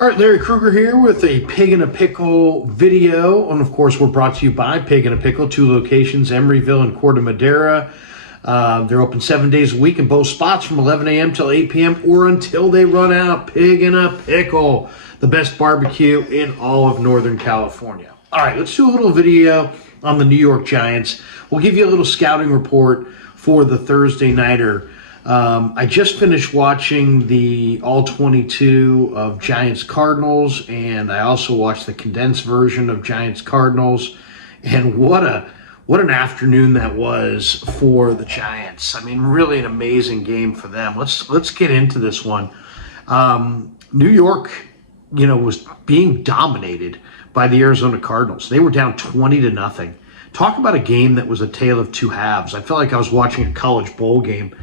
All right, Larry Krueger here with a Pig in a Pickle video. And of course, we're brought to you by Pig in a Pickle, 2 locations, Emeryville and Corte Madera. They're open 7 days a week in both spots from 11 a.m. till 8 p.m. or until they run out. Pig in a Pickle, the best barbecue in all of Northern California. All right, let's do a little video on the New York Giants. We'll give you a little scouting report for the Thursday nighter. I just finished watching the all 22 of Giants Cardinals, and I also watched the condensed version of Giants Cardinals. And what an afternoon that was for the Giants. I mean, really an amazing game for them. Let's get into this one. New York, was being dominated by the Arizona Cardinals. They were down 20-0. Talk about a game that was a tale of two halves. I felt like I was watching a college bowl game.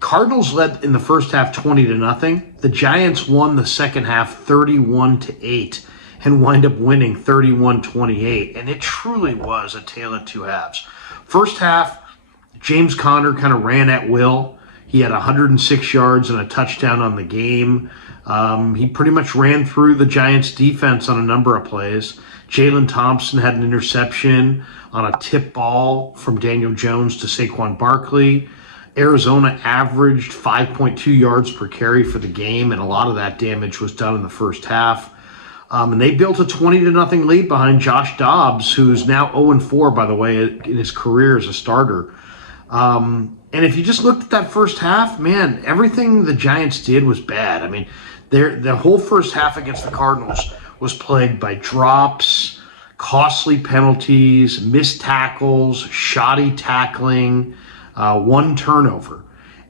Cardinals led in the first half 20-0. The Giants won the second half 31-8 and wind up winning 31-28. And it truly was a tale of two halves. First half, James Conner kind of ran at will. He had 106 yards and a touchdown on the game. He pretty much ran through the Giants defense on a number of plays. Jalen Thompson had an interception on a tip ball from Daniel Jones to Saquon Barkley. Arizona averaged 5.2 yards per carry for the game, and a lot of that damage was done in the first half. And they built a 20-0 lead behind Josh Dobbs, who's now 0-4, by the way, in his career as a starter. And if you just looked at that first half, man, everything the Giants did was bad. I mean, the whole first half against the Cardinals was plagued by drops, costly penalties, missed tackles, shoddy tackling, one turnover.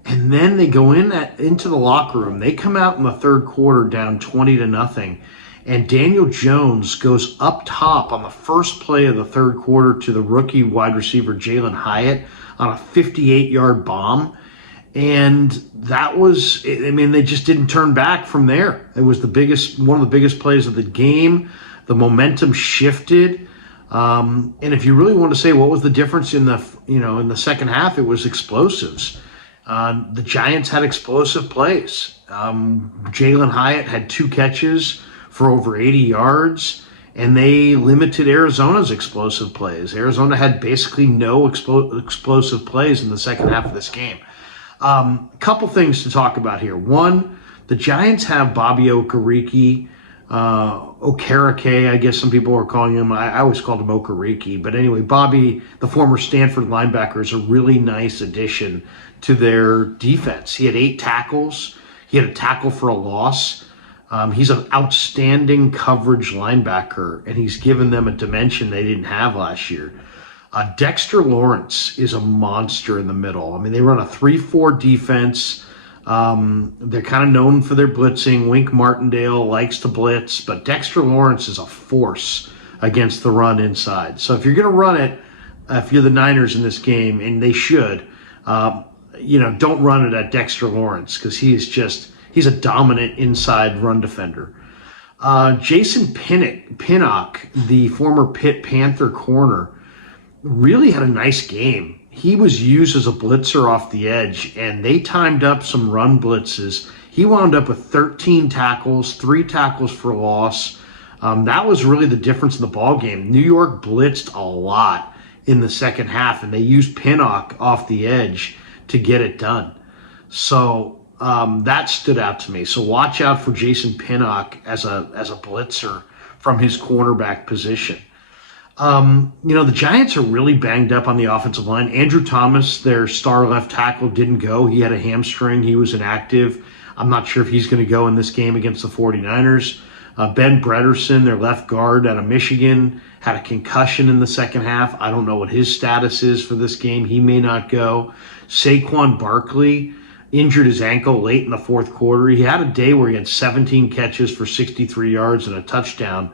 And then they go into the locker room. They come out in the third quarter down 20-0. And Daniel Jones goes up top on the first play of the third quarter to the rookie wide receiver Jalen Hyatt on a 58-yard bomb. And that was, they just didn't turn back from there. It was one of the biggest plays of the game. The momentum shifted. And if you really want to say what was the difference in the second half, it was explosives. The Giants had explosive plays. Jalen Hyatt had 2 catches for over 80 yards, and they limited Arizona's explosive plays. Arizona had basically no explosive plays in the second half of this game. A couple things to talk about here. One, the Giants have Bobby Okereke, Okereke, I guess some people are calling him. I always called him Okereke. But anyway, Bobby, the former Stanford linebacker, is a really nice addition to their defense. He had 8 tackles. He had a tackle for a loss. He's an outstanding coverage linebacker, and he's given them a dimension they didn't have last year. Dexter Lawrence is a monster in the middle. I mean, they run a 3-4 defense. They're kind of known for their blitzing. Wink Martindale likes to blitz, but Dexter Lawrence is a force against the run inside. So if you're going to run it, if you're the Niners in this game, and they should, don't run it at Dexter Lawrence because he's a dominant inside run defender. Jason Pinnock, the former Pitt Panther corner, really had a nice game. He was used as a blitzer off the edge, and they timed up some run blitzes. He wound up with 13 tackles, 3 tackles for loss. That was really the difference in the ball game. New York blitzed a lot in the second half, and they used Pinnock off the edge to get it done. So that stood out to me. So watch out for Jason Pinnock as a blitzer from his cornerback position. The Giants are really banged up on the offensive line. Andrew Thomas, their star left tackle, didn't go. He had a hamstring. He was inactive. I'm not sure if he's going to go in this game against the 49ers. Ben Bredesen, their left guard out of Michigan, had a concussion in the second half. I don't know what his status is for this game. He may not go. Saquon Barkley injured his ankle late in the fourth quarter. He had a day where he had 17 catches for 63 yards and a touchdown.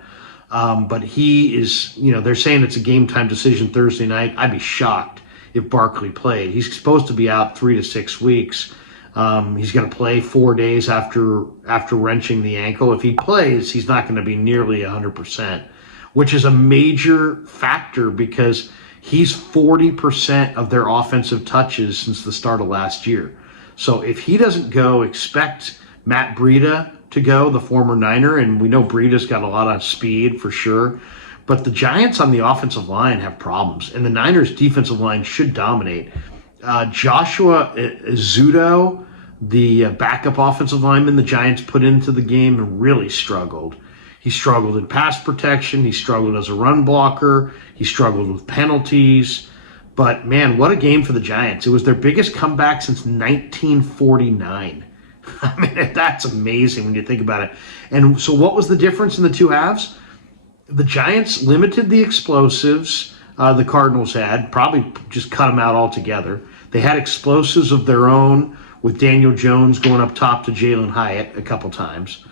But he is, they're saying it's a game time decision Thursday night. I'd be shocked if Barkley played. He's supposed to be out 3 to 6 weeks. He's going to play 4 days after wrenching the ankle. If he plays, he's not going to be nearly 100%, which is a major factor because he's 40% of their offensive touches since the start of last year. So if he doesn't go, expect Matt Breida to go, the former Niner, and we know Breida's got a lot of speed for sure. But the Giants on the offensive line have problems, and the Niners' defensive line should dominate. Joshua Zudo, the backup offensive lineman the Giants put into the game, really struggled. He struggled in pass protection. He struggled as a run blocker. He struggled with penalties. But, man, what a game for the Giants. It was their biggest comeback since 1949. I mean, that's amazing when you think about it. And so what was the difference in the two halves? The Giants limited the explosives the Cardinals had, probably just cut them out altogether. They had explosives of their own with Daniel Jones going up top to Jalen Hyatt a couple times.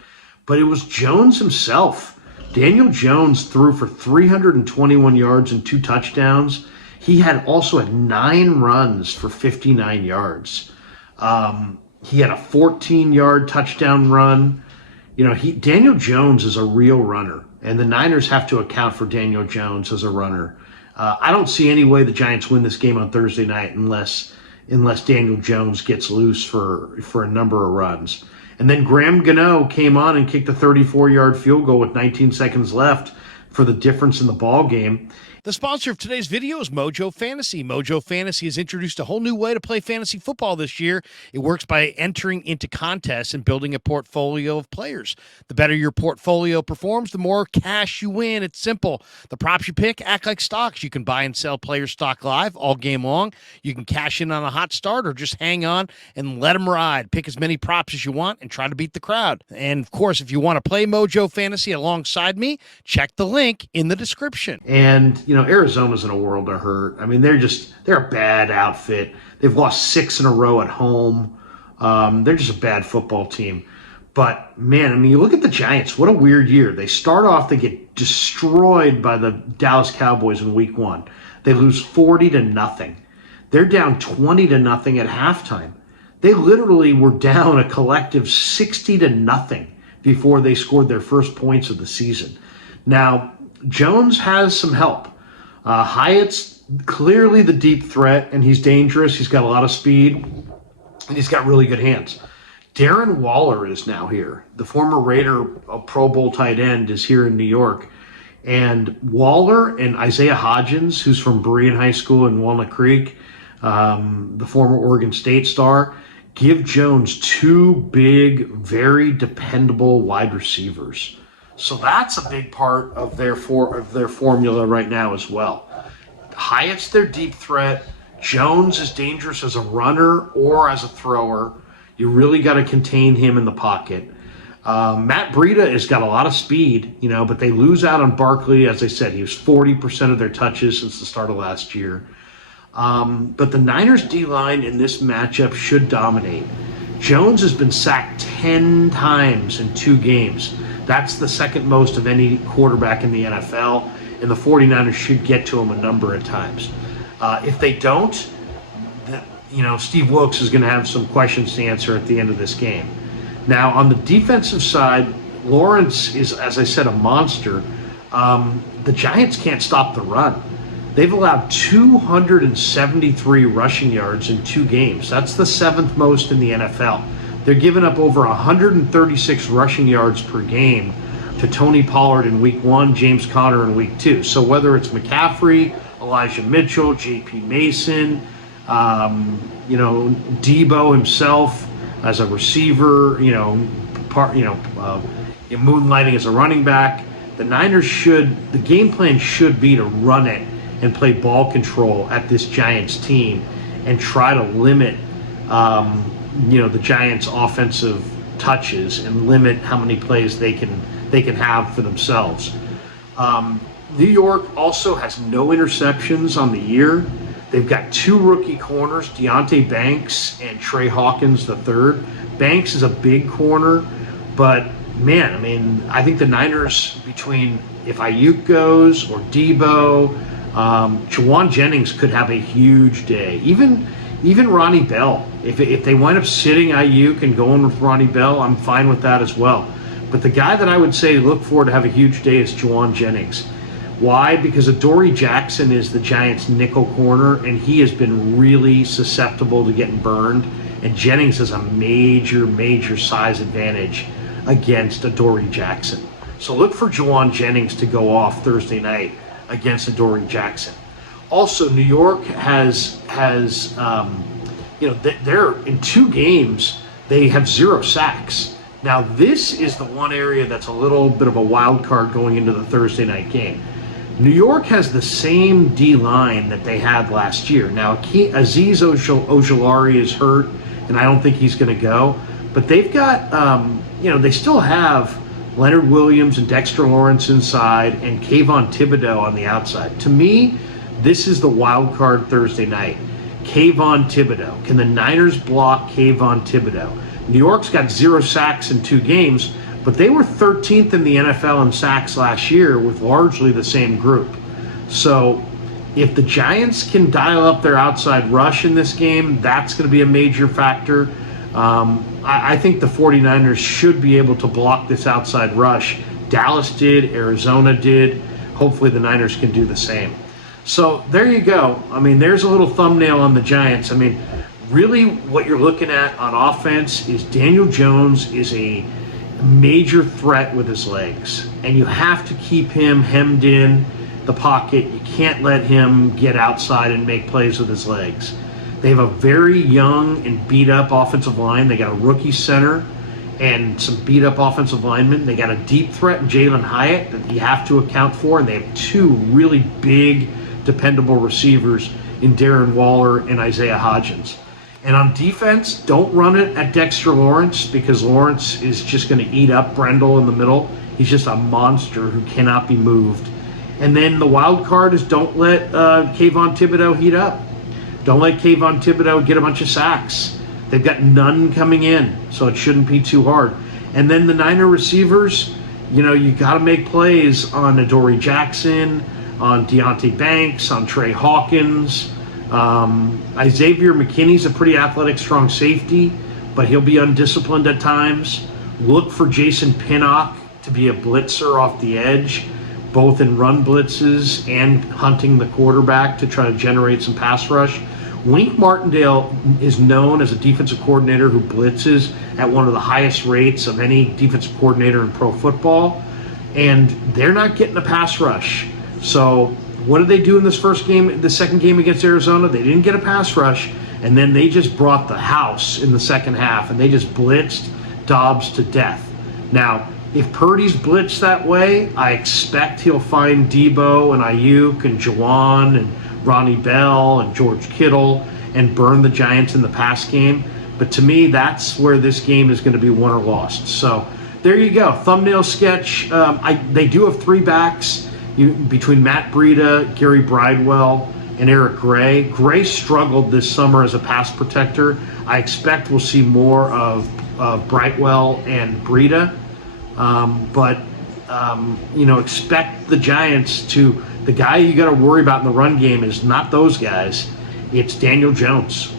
But it was Jones himself. Daniel Jones threw for 321 yards and 2 touchdowns. He also had 9 runs for 59 yards. He had a 14-yard touchdown run. Daniel Jones is a real runner, and the Niners have to account for Daniel Jones as a runner. I don't see any way the Giants win this game on Thursday night unless Daniel Jones gets loose for a number of runs. And then Graham Gano came on and kicked a 34-yard field goal with 19 seconds left for the difference in the ball game. The sponsor of today's video is Mojo Fantasy. Mojo Fantasy has introduced a whole new way to play fantasy football this year. It works by entering into contests and building a portfolio of players. The better your portfolio performs, the more cash you win. It's simple. The props you pick act like stocks. You can buy and sell player stock live all game long. You can cash in on a hot start or just hang on and let them ride. Pick as many props as you want and try to beat the crowd. And, of course, if you want to play Mojo Fantasy alongside me, check the link in the description. And, Arizona's in a world of hurt. I mean, they're a bad outfit. They've lost 6 in a row at home. They're just a bad football team. But, man, you look at the Giants. What a weird year. They start off, they get destroyed by the Dallas Cowboys in week 1. They lose 40-0. They're down 20-0 at halftime. They literally were down a collective 60-0 before they scored their first points of the season. Now, Jones has some help. Hyatt's clearly the deep threat, and he's dangerous. He's got a lot of speed, and he's got really good hands. Darren Waller is now here. The former Raider Pro Bowl tight end is here in New York. And Waller and Isaiah Hodgins, who's from Berean High School in Walnut Creek, the former Oregon State star, give Jones 2 big, very dependable wide receivers. So that's a big part of their formula right now as well. Hyatt's their deep threat. Jones is dangerous as a runner or as a thrower. You really got to contain him in the pocket. Matt Breida has got a lot of speed, but they lose out on Barkley. As I said, he was 40% of their touches since the start of last year. But the Niners D-line in this matchup should dominate. Jones has been sacked 10 times in 2 games. That's the second most of any quarterback in the NFL, and the 49ers should get to him a number of times. If they don't, Steve Wilkes is going to have some questions to answer at the end of this game. Now, on the defensive side, Lawrence is, as I said, a monster. The Giants can't stop the run. They've allowed 273 rushing yards in 2 games. That's the 7th most in the NFL. They're giving up over 136 rushing yards per game to Tony Pollard in week 1, James Conner in week 2. So whether it's McCaffrey, Elijah Mitchell, J.P. Mason, Debo himself as a receiver, moonlighting as a running back, the game plan should be to run it and play ball control at this Giants team and try to limit the Giants' offensive touches and limit how many plays they can have for themselves. New York also has no interceptions on the year. They've got 2 rookie corners, Deonte Banks and Trey Hawkins III. Banks is a big corner, but man, I think the Niners, between if Ayuk goes or Debo, Jawan Jennings could have a huge day. Even Ronnie Bell. If they wind up sitting Ayuk and going with Ronnie Bell, I'm fine with that as well. But the guy that I would say look for to have a huge day is Jawan Jennings. Why? Because Adoree Jackson is the Giants' nickel corner, and he has been really susceptible to getting burned. And Jennings has a major, major size advantage against Adoree Jackson. So look for Juwan Jennings to go off Thursday night against Adoree Jackson. Also, New York has they're in 2 games, they have 0 sacks. Now, this is the one area that's a little bit of a wild card going into the Thursday night game. New York has the same D-line that they had last year. Now, Azeez Ojulari is hurt, and I don't think he's going to go. But they've got, they still have Leonard Williams and Dexter Lawrence inside and Kayvon Thibodeau on the outside. To me, this is the wild card Thursday night. Kayvon Thibodeau. Can the Niners block Kayvon Thibodeau? New York's got 0 sacks in 2 games, but they were 13th in the NFL in sacks last year with largely the same group. So if the Giants can dial up their outside rush in this game, that's going to be a major factor. I think the 49ers should be able to block this outside rush. Dallas did, Arizona did. Hopefully the Niners can do the same. So there you go. I mean, there's a little thumbnail on the Giants. I mean, really what you're looking at on offense is Daniel Jones is a major threat with his legs, and you have to keep him hemmed in the pocket. You can't let him get outside and make plays with his legs. They have a very young and beat up offensive line. They got a rookie center and some beat up offensive linemen. They got a deep threat in Jalen Hyatt that you have to account for, and they have 2 really big, dependable receivers in Darren Waller and Isaiah Hodgins. And on defense, don't run it at Dexter Lawrence, because Lawrence is just going to eat up Brendel in the middle. He's just a monster who cannot be moved. And then the wild card is don't let Kayvon Thibodeau heat up. Don't let Kayvon Thibodeau get a bunch of sacks. They've got none coming in, so it shouldn't be too hard. And then the Niner receivers, you got to make plays on Adoree Jackson, on Deonte Banks, on Trey Hawkins. Xavier McKinney's a pretty athletic, strong safety, but he'll be undisciplined at times. Look for Jason Pinnock to be a blitzer off the edge, both in run blitzes and hunting the quarterback to try to generate some pass rush. Wink Martindale is known as a defensive coordinator who blitzes at one of the highest rates of any defensive coordinator in pro football, and they're not getting a pass rush. So what did they do in this the second game against Arizona? They didn't get a pass rush, and then they just brought the house in the second half, and they just blitzed Dobbs to death. Now, if Purdy's blitzed that way, I expect he'll find Debo and Ayuk and Juwan and Ronnie Bell and George Kittle and burn the Giants in the pass game. But to me, that's where this game is going to be won or lost. So there you go. Thumbnail sketch. They do have 3 backs between Matt Breida, Gary Bridewell, and Eric Gray. Gray struggled this summer as a pass protector. I expect we'll see more of Brightwell and Breida. Expect the Giants to, the guy you got to worry about in the run game is not those guys. It's Daniel Jones.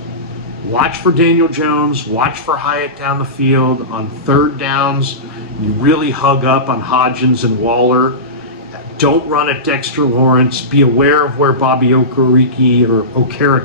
Watch for Daniel Jones. Watch for Hyatt down the field. On 3rd downs, you really hug up on Hodgins and Waller. Don't run at Dexter Lawrence. Be aware of where Bobby Okereke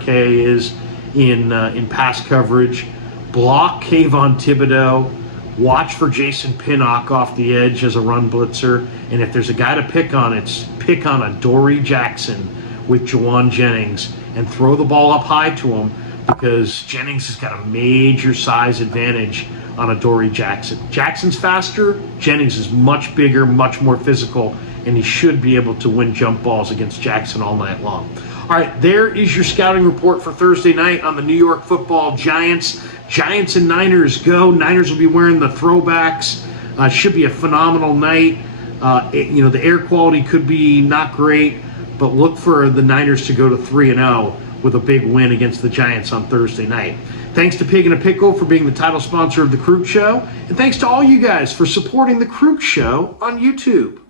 is in pass coverage. Block Kayvon Thibodeau. Watch for Jason Pinnock off the edge as a run blitzer. And if there's a guy to pick on, it's pick on Adoree Jackson with Juwan Jennings and throw the ball up high to him, because Jennings has got a major size advantage on Adoree Jackson. Jackson's faster. Jennings is much bigger, much more physical, and he should be able to win jump balls against Jackson all night long. All right, there is your scouting report for Thursday night on the New York Football Giants. Giants and Niners go. Niners will be wearing the throwbacks. Should be a phenomenal night. The air quality could be not great, but look for the Niners to go to 3-0 with a big win against the Giants on Thursday night. Thanks to Pig and a Pickle for being the title sponsor of The Crook Show, and thanks to all you guys for supporting The Crook Show on YouTube.